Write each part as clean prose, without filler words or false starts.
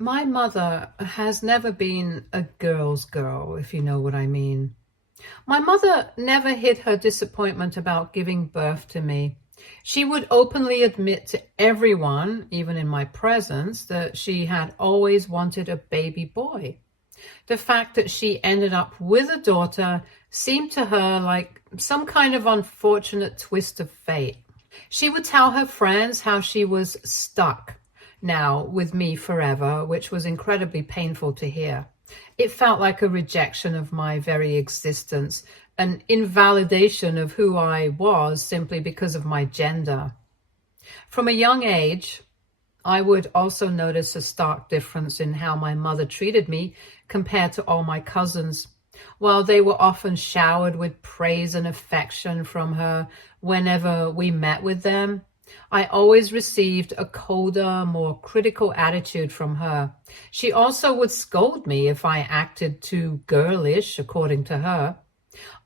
My mother has never been a girl's girl, if you know what I mean. My mother never hid her disappointment about giving birth to me. She would openly admit to everyone, even in my presence, that she had always wanted a baby boy. The fact that she ended up with a daughter seemed to her like some kind of unfortunate twist of fate. She would tell her friends how she was stuck now with me forever, which was incredibly painful to hear. It felt like a rejection of my very existence, an invalidation of who I was simply because of my gender. From a young age, I would also notice a stark difference in how my mother treated me compared to all my cousins. While they were often showered with praise and affection from her whenever we met with them, I always received a colder, more critical attitude from her. She also would scold me if I acted too girlish, according to her.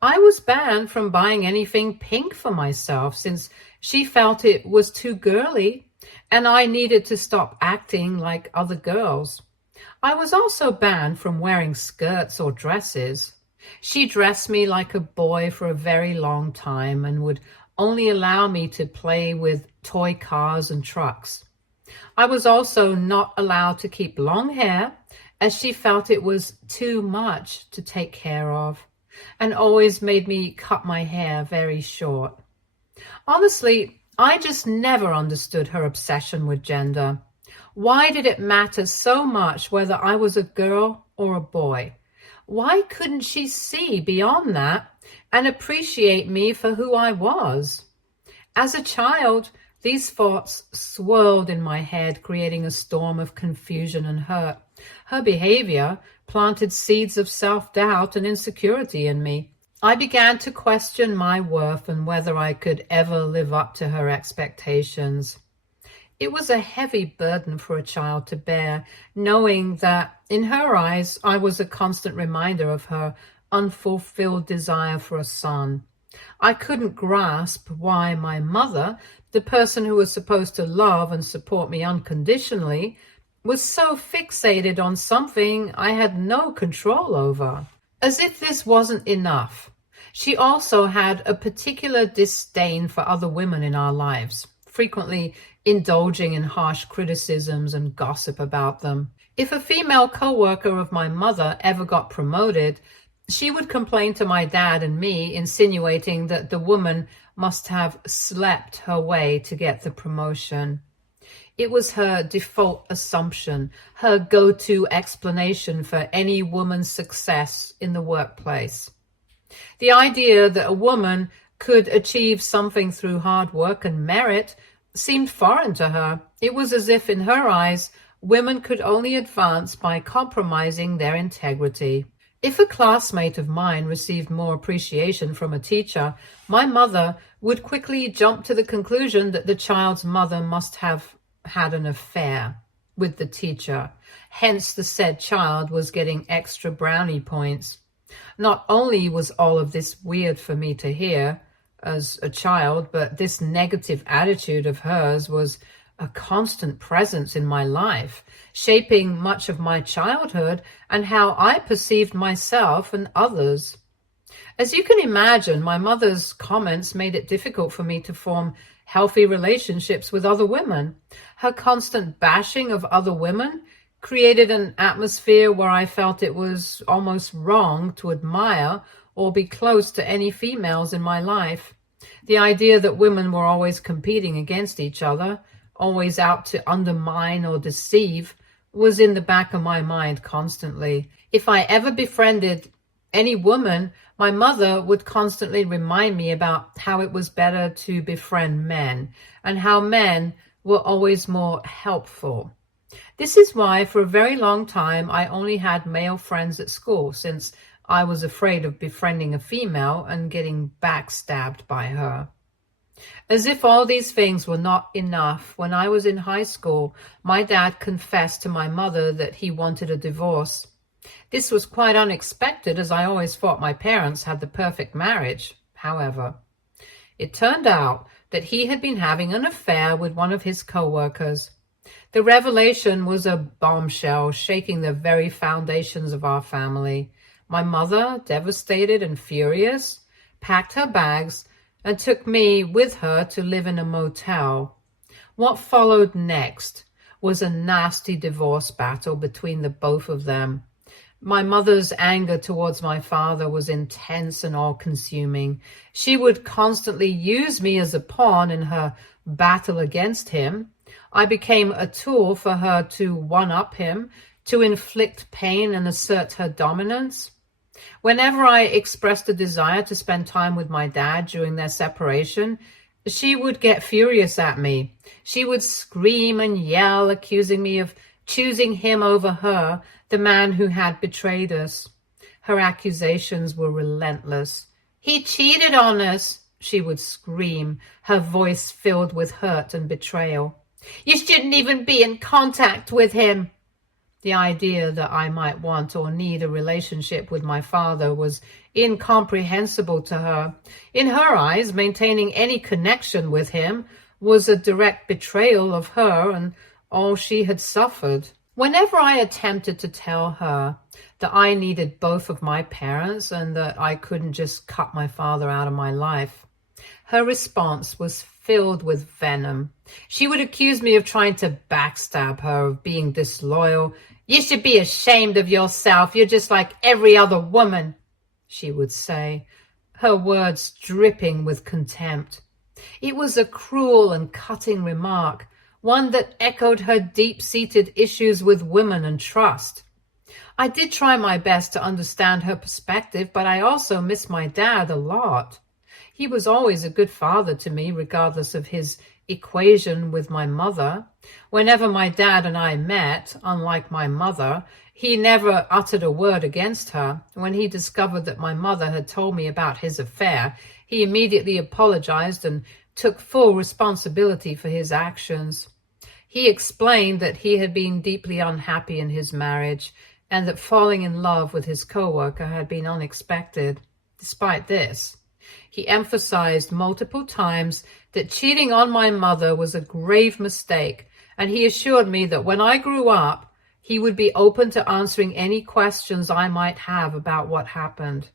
I was banned from buying anything pink for myself since she felt it was too girly and I needed to stop acting like other girls. I was also banned from wearing skirts or dresses. She dressed me like a boy for a very long time and would only allow me to play with toy cars and trucks. I was also not allowed to keep long hair as she felt it was too much to take care of and always made me cut my hair very short. Honestly, I just never understood her obsession with gender. Why did it matter so much whether I was a girl or a boy? Why couldn't she see beyond that and appreciate me for who I was? As a child, these thoughts swirled in my head, creating a storm of confusion and hurt. Her behavior planted seeds of self-doubt and insecurity in me. I began to question my worth and whether I could ever live up to her expectations. It was a heavy burden for a child to bear, knowing that in her eyes I was a constant reminder of her unfulfilled desire for a son. I couldn't grasp why my mother, the person who was supposed to love and support me unconditionally, was so fixated on something I had no control over. As if this wasn't enough, she also had a particular disdain for other women in our lives, frequently indulging in harsh criticisms and gossip about them. If a female co-worker of my mother ever got promoted, she would complain to my dad and me, insinuating that the woman must have slept her way to get the promotion. It was her default assumption, her go-to explanation for any woman's success in the workplace. The idea that a woman could achieve something through hard work and merit seemed foreign to her. It was as if in her eyes, women could only advance by compromising their integrity. If a classmate of mine received more appreciation from a teacher, my mother would quickly jump to the conclusion that the child's mother must have had an affair with the teacher. Hence, the said child was getting extra brownie points. Not only was all of this weird for me to hear as a child, but this negative attitude of hers was a constant presence in my life, shaping much of my childhood and how I perceived myself and others. As you can imagine, my mother's comments made it difficult for me to form healthy relationships with other women. Her constant bashing of other women created an atmosphere where I felt it was almost wrong to admire or be close to any females in my life. The idea that women were always competing against each other, always out to undermine or deceive, was in the back of my mind constantly. If I ever befriended any woman, my mother would constantly remind me about how it was better to befriend men and how men were always more helpful. This is why for a very long time I only had male friends at school, since I was afraid of befriending a female and getting backstabbed by her. As if all these things were not enough, when I was in high school, my dad confessed to my mother that he wanted a divorce. This was quite unexpected, as I always thought my parents had the perfect marriage. However, it turned out that he had been having an affair with one of his co-workers. The revelation was a bombshell, shaking the very foundations of our family. My mother, devastated and furious, packed her bags and took me with her to live in a motel. What followed next was a nasty divorce battle between the both of them. My mother's anger towards my father was intense and all-consuming. She would constantly use me as a pawn in her battle against him. I became a tool for her to one-up him, to inflict pain and assert her dominance. Whenever I expressed a desire to spend time with my dad during their separation, she would get furious at me. She would scream and yell, accusing me of choosing him over her, the man who had betrayed us. Her accusations were relentless. "He cheated on us," she would scream, her voice filled with hurt and betrayal. "You shouldn't even be in contact with him." The idea that I might want or need a relationship with my father was incomprehensible to her. In her eyes, maintaining any connection with him was a direct betrayal of her and all she had suffered. Whenever I attempted to tell her that I needed both of my parents and that I couldn't just cut my father out of my life, her response was filled with venom. She would accuse me of trying to backstab her, of being disloyal. "You should be ashamed of yourself. You're just like every other woman," she would say, her words dripping with contempt. It was a cruel and cutting remark, one that echoed her deep-seated issues with women and trust. I did try my best to understand her perspective, but I also missed my dad a lot. He was always a good father to me, regardless of his equation with my mother. Whenever my dad and I met, unlike my mother, he never uttered a word against her. When he discovered that my mother had told me about his affair, he immediately apologized and took full responsibility for his actions. He explained that he had been deeply unhappy in his marriage and that falling in love with his coworker had been unexpected. Despite this, he emphasized multiple times that cheating on my mother was a grave mistake, and he assured me that when I grew up, he would be open to answering any questions I might have about what happened.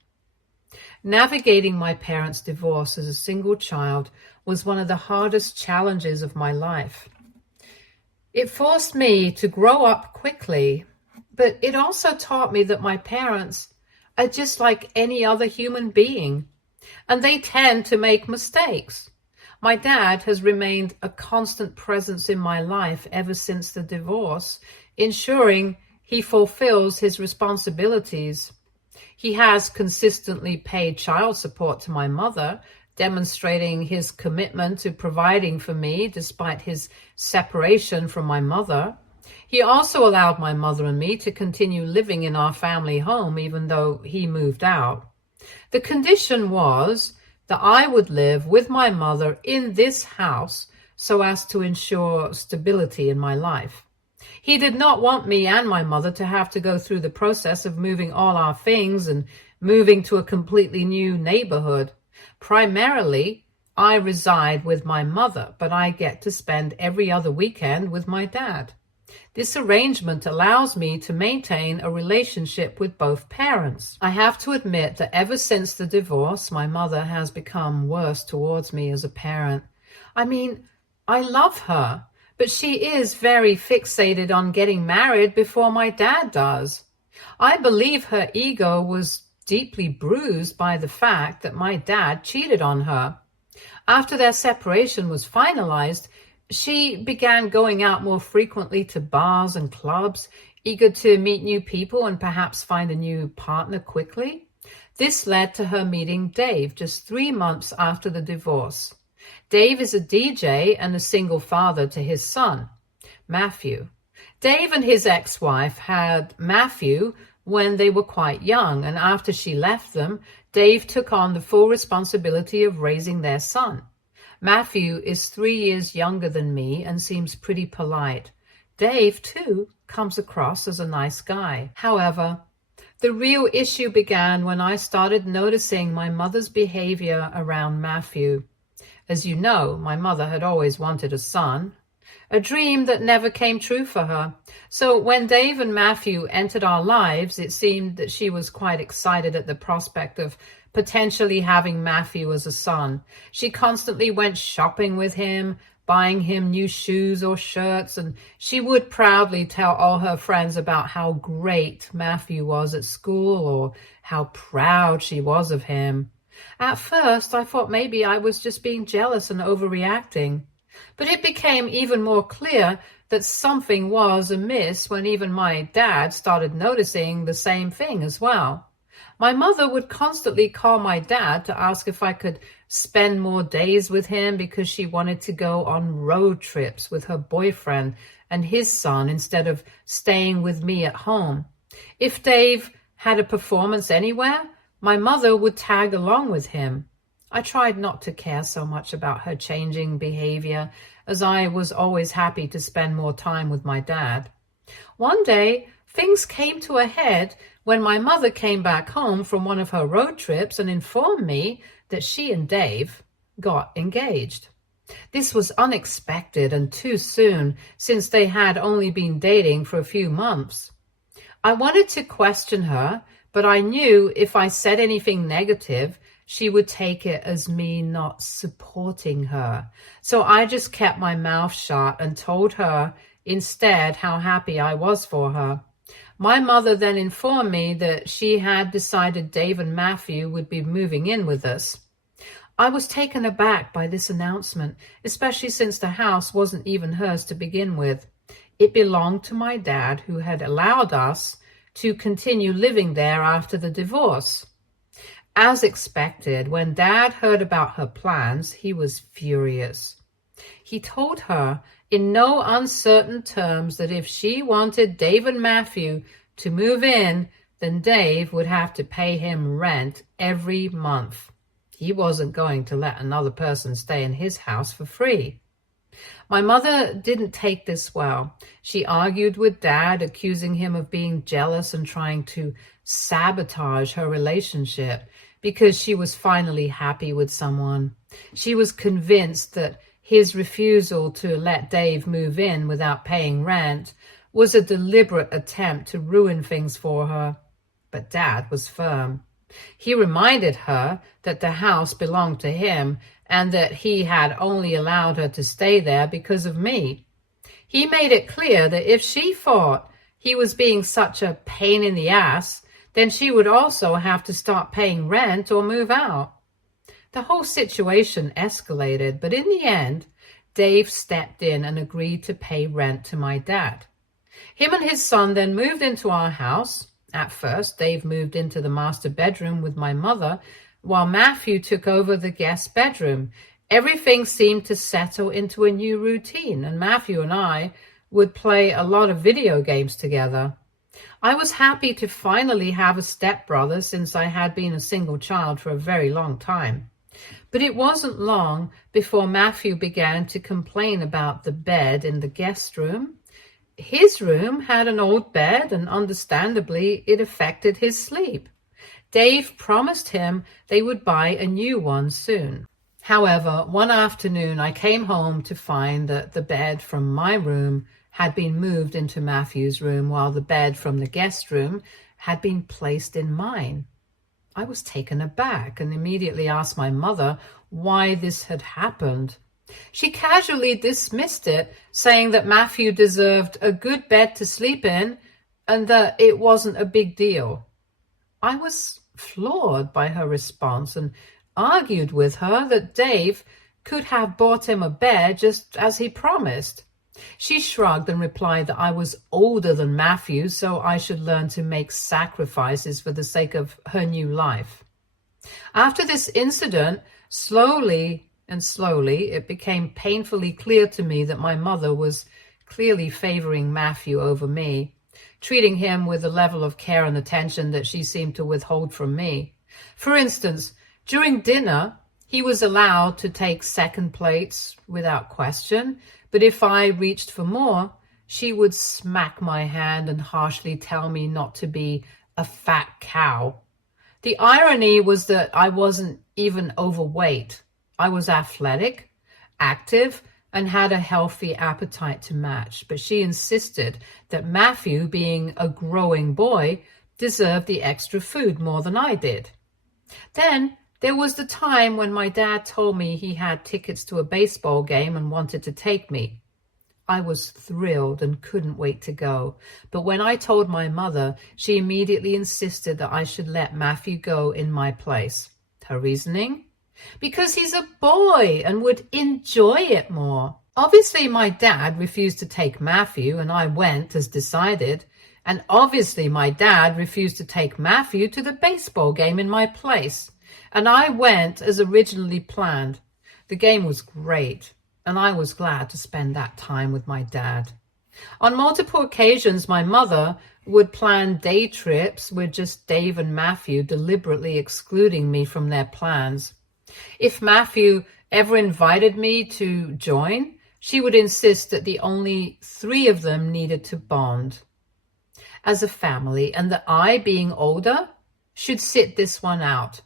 Navigating my parents' divorce as a single child was one of the hardest challenges of my life. It forced me to grow up quickly, but it also taught me that my parents are just like any other human being, and they tend to make mistakes. My dad has remained a constant presence in my life ever since the divorce, ensuring he fulfills his responsibilities. He has consistently paid child support to my mother, demonstrating his commitment to providing for me despite his separation from my mother. He also allowed my mother and me to continue living in our family home even though he moved out. The condition was that I would live with my mother in this house so as to ensure stability in my life. He did not want me and my mother to have to go through the process of moving all our things and moving to a completely new neighborhood. Primarily, I reside with my mother, but I get to spend every other weekend with my dad. This arrangement allows me to maintain a relationship with both parents. I have to admit that ever since the divorce, my mother has become worse towards me as a parent. I mean, I love her, but she is very fixated on getting married before my dad does. I believe her ego was deeply bruised by the fact that my dad cheated on her. After their separation was finalized, she began going out more frequently to bars and clubs, eager to meet new people and perhaps find a new partner quickly. This led to her meeting Dave just 3 months after the divorce. Dave is a DJ and a single father to his son, Matthew. Dave and his ex-wife had Matthew when they were quite young, and after she left them, Dave took on the full responsibility of raising their son. Matthew is 3 years younger than me and seems pretty polite. Dave, too, comes across as a nice guy. However, the real issue began when I started noticing my mother's behavior around Matthew. As you know, my mother had always wanted a son. a dream that never came true for her. So when Dave and Matthew entered our lives, it seemed that she was quite excited at the prospect of potentially having Matthew as a son. She constantly went shopping with him, buying him new shoes or shirts, and she would proudly tell all her friends about how great Matthew was at school or how proud she was of him. At first, I thought maybe I was just being jealous and overreacting. But it became even more clear that something was amiss when even my dad started noticing the same thing as well. My mother would constantly call my dad to ask if I could spend more days with him because she wanted to go on road trips with her boyfriend and his son instead of staying with me at home. If Dave had a performance anywhere, my mother would tag along with him. I tried not to care so much about her changing behavior, as I was always happy to spend more time with my dad. One day, things came to a head when my mother came back home from one of her road trips and informed me that she and Dave got engaged. This was unexpected and too soon, since they had only been dating for a few months. I wanted to question her, but I knew if I said anything negative, she would take it as me not supporting her. So I just kept my mouth shut and told her instead how happy I was for her. My mother then informed me that she had decided Dave and Matthew would be moving in with us. I was taken aback by this announcement, especially since the house wasn't even hers to begin with. It belonged to my dad, who had allowed us to continue living there after the divorce. As expected, when Dad heard about her plans, he was furious. He told her in no uncertain terms that if she wanted Dave and Matthew to move in, then Dave would have to pay him rent every month. He wasn't going to let another person stay in his house for free. My mother didn't take this well. She argued with Dad, accusing him of being jealous and trying to sabotage her relationship because she was finally happy with someone. She was convinced that his refusal to let Dave move in without paying rent was a deliberate attempt to ruin things for her. But Dad was firm. He reminded her that the house belonged to him and that he had only allowed her to stay there because of me. He made it clear that if she thought he was being such a pain in the ass, then she would also have to start paying rent or move out. The whole situation escalated, but in the end, Dave stepped in and agreed to pay rent to my dad. Him and his son then moved into our house. At first, Dave moved into the master bedroom with my mother, while Matthew took over the guest bedroom. Everything seemed to settle into a new routine, and Matthew and I would play a lot of video games together. I was happy to finally have a stepbrother, since I had been a single child for a very long time. But it wasn't long before Matthew began to complain about the bed in the guest room. His room had an old bed, and understandably, it affected his sleep. Dave promised him they would buy a new one soon. However, one afternoon I came home to find that the bed from my room had been moved into Matthew's room, while the bed from the guest room had been placed in mine. I was taken aback and immediately asked my mother why this had happened. She casually dismissed it, saying that Matthew deserved a good bed to sleep in and that it wasn't a big deal. I was floored by her response and argued with her that Dave could have bought him a bed just as he promised. She shrugged and replied that I was older than Matthew, so I should learn to make sacrifices for the sake of her new life. After this incident, slowly, it became painfully clear to me that my mother was clearly favoring Matthew over me, treating him with a level of care and attention that she seemed to withhold from me. For instance, during dinner, he was allowed to take second plates without question, but if I reached for more, she would smack my hand and harshly tell me not to be a fat cow. The irony was that I wasn't even overweight. I was athletic, active, and had a healthy appetite to match, but she insisted that Matthew, being a growing boy, deserved the extra food more than I did. Then there was the time when my dad told me he had tickets to a baseball game and wanted to take me. I was thrilled and couldn't wait to go. But when I told my mother, she immediately insisted that I should let Matthew go in my place. Her reasoning? Because he's a boy and would enjoy it more. Obviously, my dad refused to take Matthew, and I went as decided. And obviously, my dad refused to take Matthew to the baseball game in my place. And I went as originally planned. The game was great, and I was glad to spend that time with my dad. On multiple occasions, my mother would plan day trips with just Dave and Matthew, deliberately excluding me from their plans. If Matthew ever invited me to join, she would insist that the only 3 of them needed to bond as a family, and that I, being older, should sit this one out.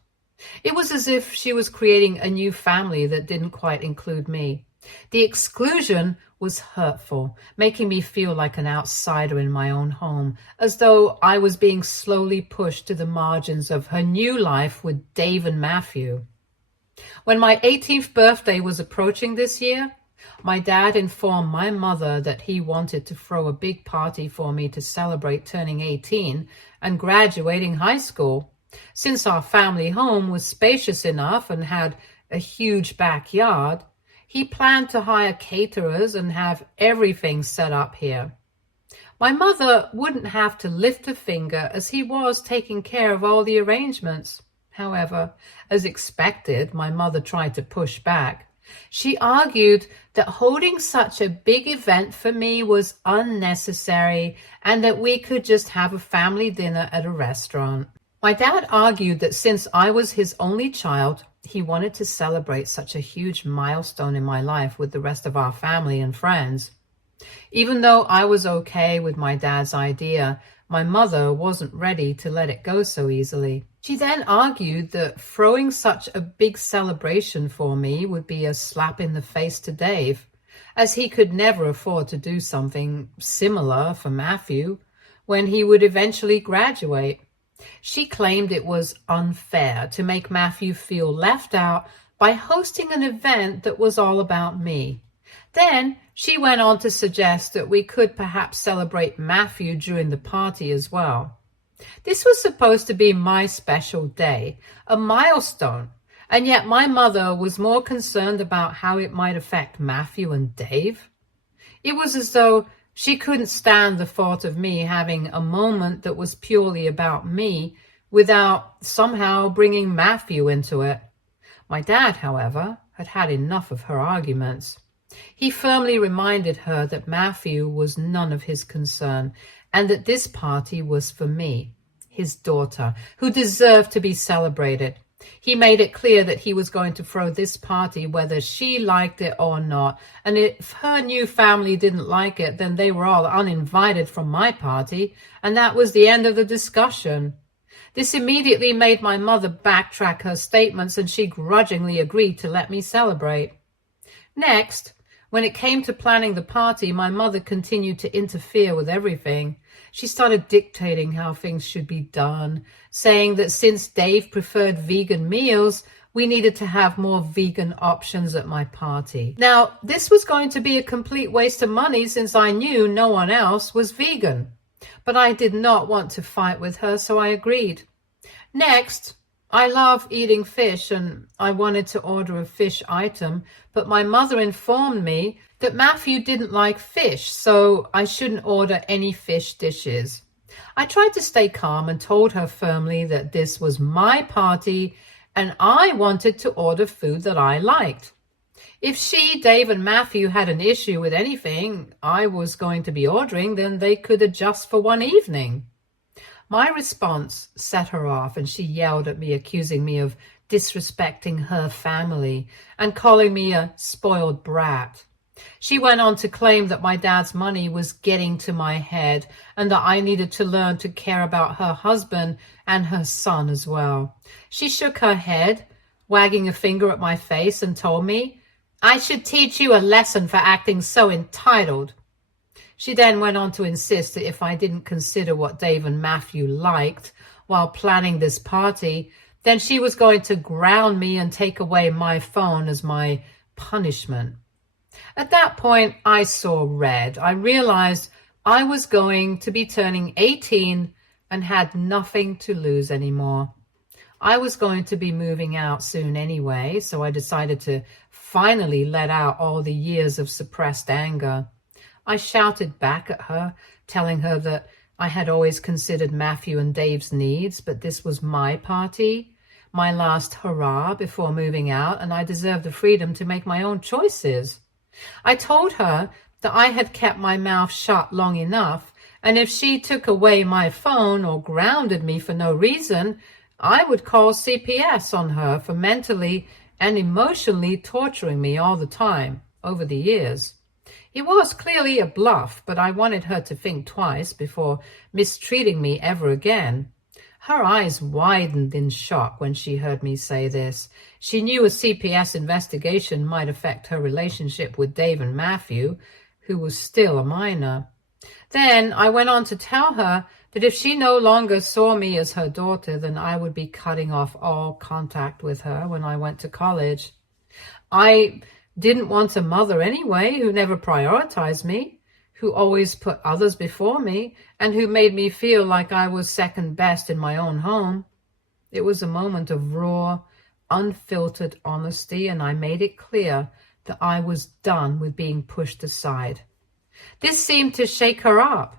It was as if she was creating a new family that didn't quite include me. The exclusion was hurtful, making me feel like an outsider in my own home, as though I was being slowly pushed to the margins of her new life with Dave and Matthew. When my 18th birthday was approaching this year, my dad informed my mother that he wanted to throw a big party for me to celebrate turning 18 and graduating high school. Since our family home was spacious enough and had a huge backyard, he planned to hire caterers and have everything set up here. My mother wouldn't have to lift a finger, as he was taking care of all the arrangements. However, as expected, my mother tried to push back. She argued that holding such a big event for me was unnecessary and that we could just have a family dinner at a restaurant. My dad argued that since I was his only child, he wanted to celebrate such a huge milestone in my life with the rest of our family and friends. Even though I was okay with my dad's idea, my mother wasn't ready to let it go so easily. She then argued that throwing such a big celebration for me would be a slap in the face to Dave, as he could never afford to do something similar for Matthew when he would eventually graduate. She claimed it was unfair to make Matthew feel left out by hosting an event that was all about me. Then she went on to suggest that we could perhaps celebrate Matthew during the party as well. This was supposed to be my special day, a milestone, and yet my mother was more concerned about how it might affect Matthew and Dave. It was as though she couldn't stand the thought of me having a moment that was purely about me without somehow bringing Matthew into it. My dad, however, had had enough of her arguments. He firmly reminded her that Matthew was none of his concern and that this party was for me, his daughter, who deserved to be celebrated. He made it clear that he was going to throw this party whether she liked it or not, and if her new family didn't like it, then they were all uninvited from my party, and that was the end of the discussion. This immediately made my mother backtrack her statements, and she grudgingly agreed to let me celebrate. Next, when it came to planning the party, my mother continued to interfere with everything. She started dictating how things should be done, saying that since Dave preferred vegan meals, we needed to have more vegan options at my party. Now, this was going to be a complete waste of money since I knew no one else was vegan. But I did not want to fight with her, so I agreed. Next, I love eating fish and I wanted to order a fish item, but my mother informed me that Matthew didn't like fish, so I shouldn't order any fish dishes. I tried to stay calm and told her firmly that this was my party and I wanted to order food that I liked. If she, Dave, and Matthew had an issue with anything I was going to be ordering, then they could adjust for one evening. My response set her off, and she yelled at me, accusing me of disrespecting her family and calling me a spoiled brat. She went on to claim that my dad's money was getting to my head and that I needed to learn to care about her husband and her son as well. She shook her head, wagging a finger at my face, and told me I should teach you a lesson for acting so entitled. She then went on to insist that if I didn't consider what Dave and Matthew liked while planning this party, then she was going to ground me and take away my phone as my punishment. At that point, I saw red. I realized I was going to be turning 18 and had nothing to lose anymore. I was going to be moving out soon anyway, so I decided to finally let out all the years of suppressed anger. I shouted back at her, telling her that I had always considered Matthew and Dave's needs, but this was my party, my last hurrah before moving out, and I deserved the freedom to make my own choices. I told her that I had kept my mouth shut long enough, and if she took away my phone or grounded me for no reason, I would call CPS on her for mentally and emotionally torturing me all the time over the years. It was clearly a bluff, but I wanted her to think twice before mistreating me ever again. Her eyes widened in shock when she heard me say this. She knew a CPS investigation might affect her relationship with Dave and Matthew, who was still a minor. Then I went on to tell her that if she no longer saw me as her daughter, then I would be cutting off all contact with her when I went to college. I didn't want a mother anyway who never prioritized me, who always put others before me, and who made me feel like I was second best in my own home. It was a moment of raw, unfiltered honesty, and I made it clear that I was done with being pushed aside. This seemed to shake her up.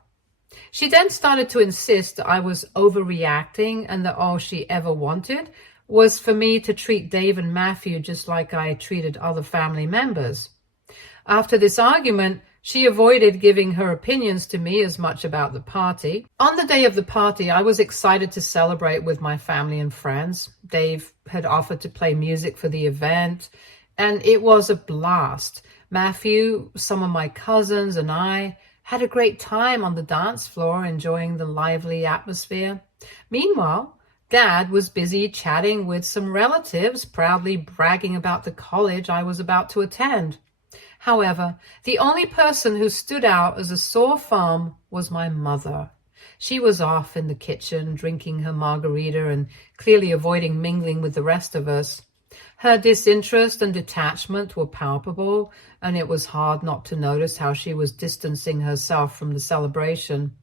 She then started to insist that I was overreacting and that all she ever wanted was for me to treat Dave and Matthew just like I treated other family members. After this argument, she avoided giving her opinions to me as much about the party. On the day of the party, I was excited to celebrate with my family and friends. Dave had offered to play music for the event, and it was a blast. Matthew, some of my cousins, and I had a great time on the dance floor, enjoying the lively atmosphere. Meanwhile, Dad was busy chatting with some relatives, proudly bragging about the college I was about to attend. However, the only person who stood out as a sore thumb was my mother. She was off in the kitchen, drinking her margarita and clearly avoiding mingling with the rest of us. Her disinterest and detachment were palpable, and it was hard not to notice how she was distancing herself from the celebration.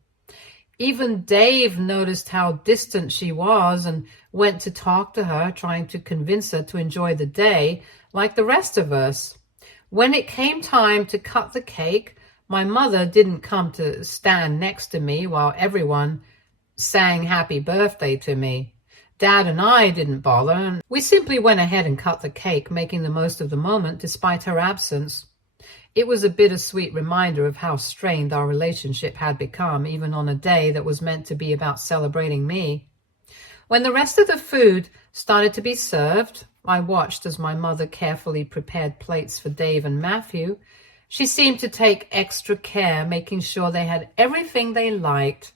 Even Dave noticed how distant she was and went to talk to her, trying to convince her to enjoy the day like the rest of us. When it came time to cut the cake, my mother didn't come to stand next to me while everyone sang happy birthday to me. Dad and I didn't bother, and we simply went ahead and cut the cake, making the most of the moment despite her absence. It was a bittersweet reminder of how strained our relationship had become, even on a day that was meant to be about celebrating me. When the rest of the food started to be served, I watched as my mother carefully prepared plates for Dave and Matthew. She seemed to take extra care, making sure they had everything they liked.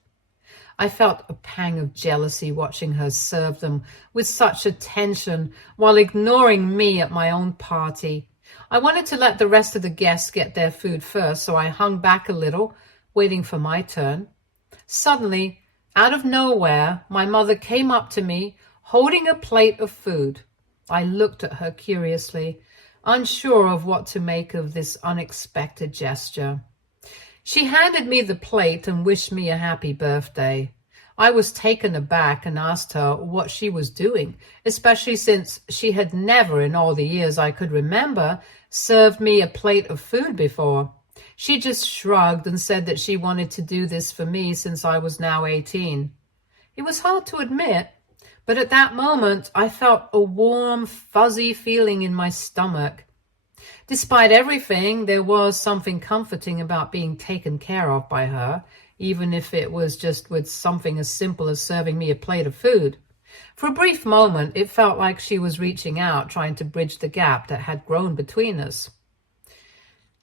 I felt a pang of jealousy watching her serve them with such attention while ignoring me at my own party. I wanted to let the rest of the guests get their food first, so I hung back a little, waiting for my turn. Suddenly, out of nowhere, my mother came up to me, holding a plate of food. I looked at her curiously, unsure of what to make of this unexpected gesture. She handed me the plate and wished me a happy birthday. I was taken aback and asked her what she was doing, especially since she had never in all the years I could remember served me a plate of food before. She just shrugged and said that she wanted to do this for me since I was now 18. It was hard to admit, but at that moment I felt a warm, fuzzy feeling in my stomach. Despite everything, there was something comforting about being taken care of by her, even if it was just with something as simple as serving me a plate of food. For a brief moment, it felt like she was reaching out, trying to bridge the gap that had grown between us.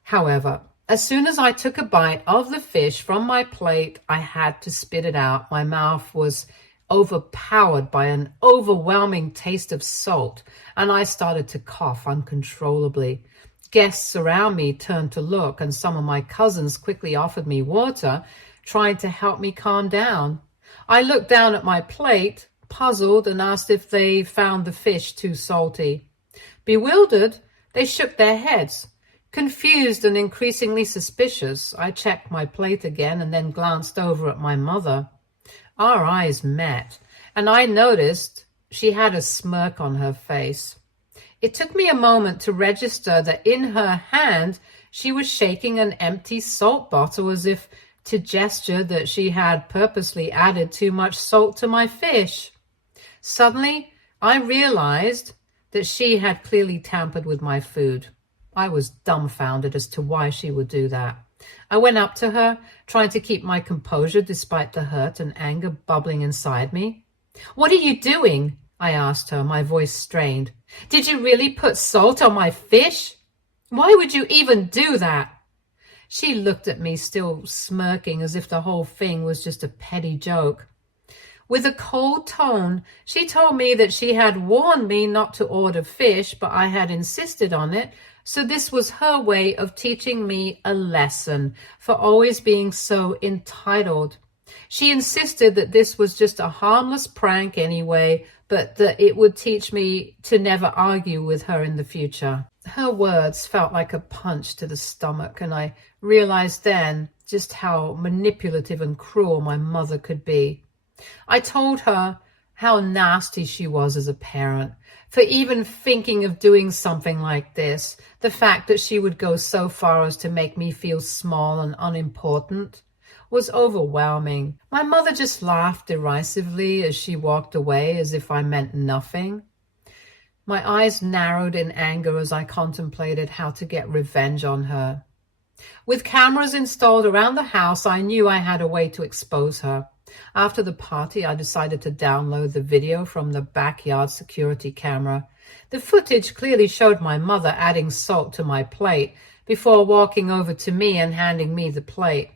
However, as soon as I took a bite of the fish from my plate, I had to spit it out. My mouth was overpowered by an overwhelming taste of salt, and I started to cough uncontrollably. Guests around me turned to look, and some of my cousins quickly offered me water, trying to help me calm down. I looked down at my plate, puzzled, and asked if they found the fish too salty. Bewildered, they shook their heads. Confused and increasingly suspicious, I checked my plate again and then glanced over at my mother. Our eyes met, and I noticed she had a smirk on her face. It took me a moment to register that in her hand she was shaking an empty salt bottle as if to gesture that she had purposely added too much salt to my fish. Suddenly, I realized that she had clearly tampered with my food. I was dumbfounded as to why she would do that. I went up to her, trying to keep my composure despite the hurt and anger bubbling inside me. "What are you doing?" I asked her, my voice strained. "Did you really put salt on my fish? Why would you even do that?" She looked at me, still smirking as if the whole thing was just a petty joke. With a cold tone, she told me that she had warned me not to order fish, but I had insisted on it, so this was her way of teaching me a lesson for always being so entitled. She insisted that this was just a harmless prank anyway, but that it would teach me to never argue with her in the future. Her words felt like a punch to the stomach, and I realized then just how manipulative and cruel my mother could be. I told her how nasty she was as a parent, for even thinking of doing something like this, the fact that she would go so far as to make me feel small and unimportant was overwhelming. My mother just laughed derisively as she walked away as if I meant nothing. My eyes narrowed in anger as I contemplated how to get revenge on her. With cameras installed around the house, I knew I had a way to expose her. After the party, I decided to download the video from the backyard security camera. The footage clearly showed my mother adding salt to my plate before walking over to me and handing me the plate.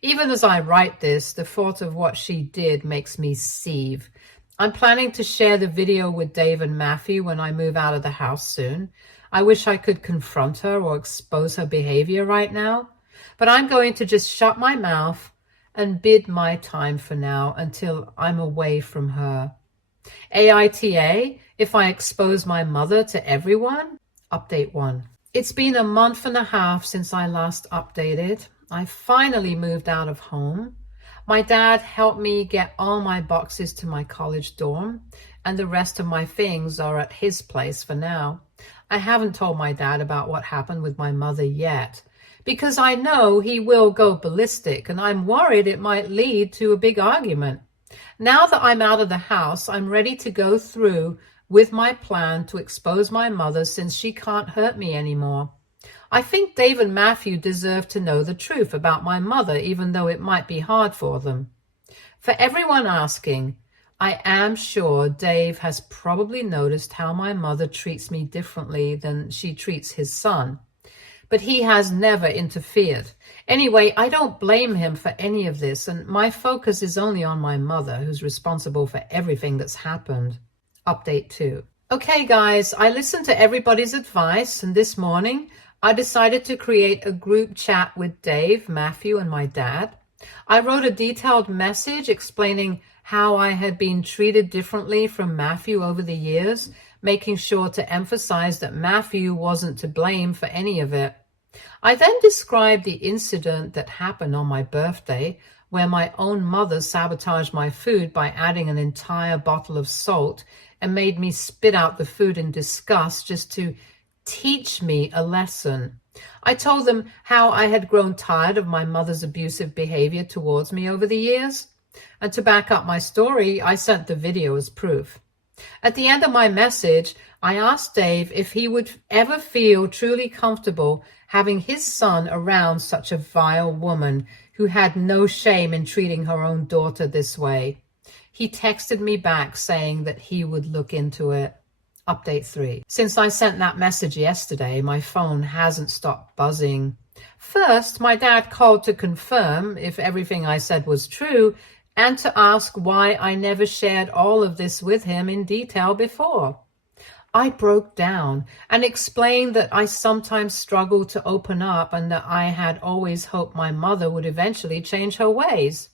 Even as I write this, the thought of what she did makes me seethe. I'm planning to share the video with Dave and Matthew when I move out of the house soon. I wish I could confront her or expose her behavior right now, but I'm going to just shut my mouth and bid my time for now until I'm away from her. AITA, if I expose my mother to everyone? Update 1. It's been a month and a half since I last updated. I finally moved out of home. My dad helped me get all my boxes to my college dorm, and the rest of my things are at his place for now. I haven't told my dad about what happened with my mother yet, because I know he will go ballistic, and I'm worried it might lead to a big argument. Now that I'm out of the house, I'm ready to go through with my plan to expose my mother since she can't hurt me anymore. I think Dave and Matthew deserve to know the truth about my mother, even though it might be hard for them. For everyone asking, I am sure Dave has probably noticed how my mother treats me differently than she treats his son, but he has never interfered. Anyway, I don't blame him for any of this, and my focus is only on my mother, who's responsible for everything that's happened. Update 2. Okay, guys, I listened to everybody's advice, and this morning I decided to create a group chat with Dave, Matthew, and my dad. I wrote a detailed message explaining how I had been treated differently from Matthew over the years, making sure to emphasize that Matthew wasn't to blame for any of it. I then described the incident that happened on my birthday, where my own mother sabotaged my food by adding an entire bottle of salt and made me spit out the food in disgust just to teach me a lesson. I told them how I had grown tired of my mother's abusive behavior towards me over the years. And to back up my story, I sent the video as proof. At the end of my message, I asked Dave if he would ever feel truly comfortable having his son around such a vile woman who had no shame in treating her own daughter this way. He texted me back saying that he would look into it. Update 3. Since I sent that message yesterday, my phone hasn't stopped buzzing. First, my dad called to confirm if everything I said was true and to ask why I never shared all of this with him in detail before. I broke down and explained that I sometimes struggled to open up and that I had always hoped my mother would eventually change her ways.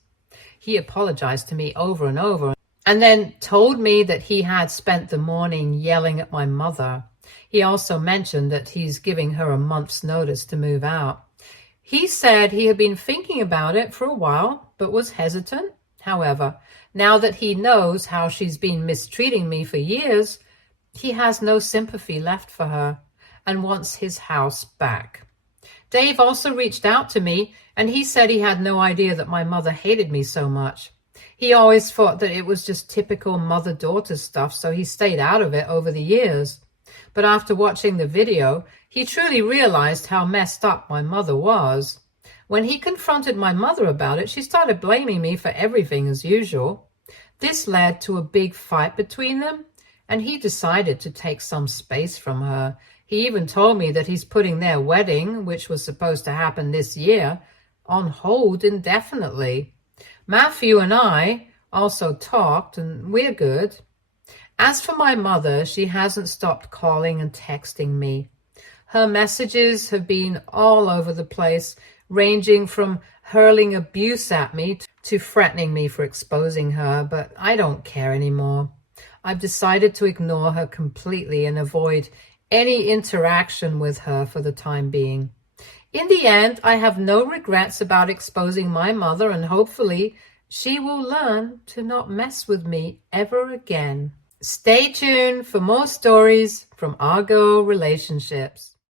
He apologized to me over and over and then told me that he had spent the morning yelling at my mother. He also mentioned that he's giving her a month's notice to move out. He said he had been thinking about it for a while, but was hesitant. However, now that he knows how she's been mistreating me for years, he has no sympathy left for her and wants his house back. Dave also reached out to me, and he said he had no idea that my mother hated me so much. He always thought that it was just typical mother-daughter stuff, so he stayed out of it over the years. But after watching the video, he truly realized how messed up my mother was. When he confronted my mother about it, she started blaming me for everything as usual. This led to a big fight between them, and he decided to take some space from her. He even told me that he's putting their wedding, which was supposed to happen this year, on hold indefinitely. Matthew and I also talked, and we're good. As for my mother, she hasn't stopped calling and texting me. Her messages have been all over the place, ranging from hurling abuse at me to threatening me for exposing her, but I don't care anymore. I've decided to ignore her completely and avoid any interaction with her for the time being. In the end, I have no regrets about exposing my mother, and hopefully she will learn to not mess with me ever again. Stay tuned for more stories from Argo Relationships.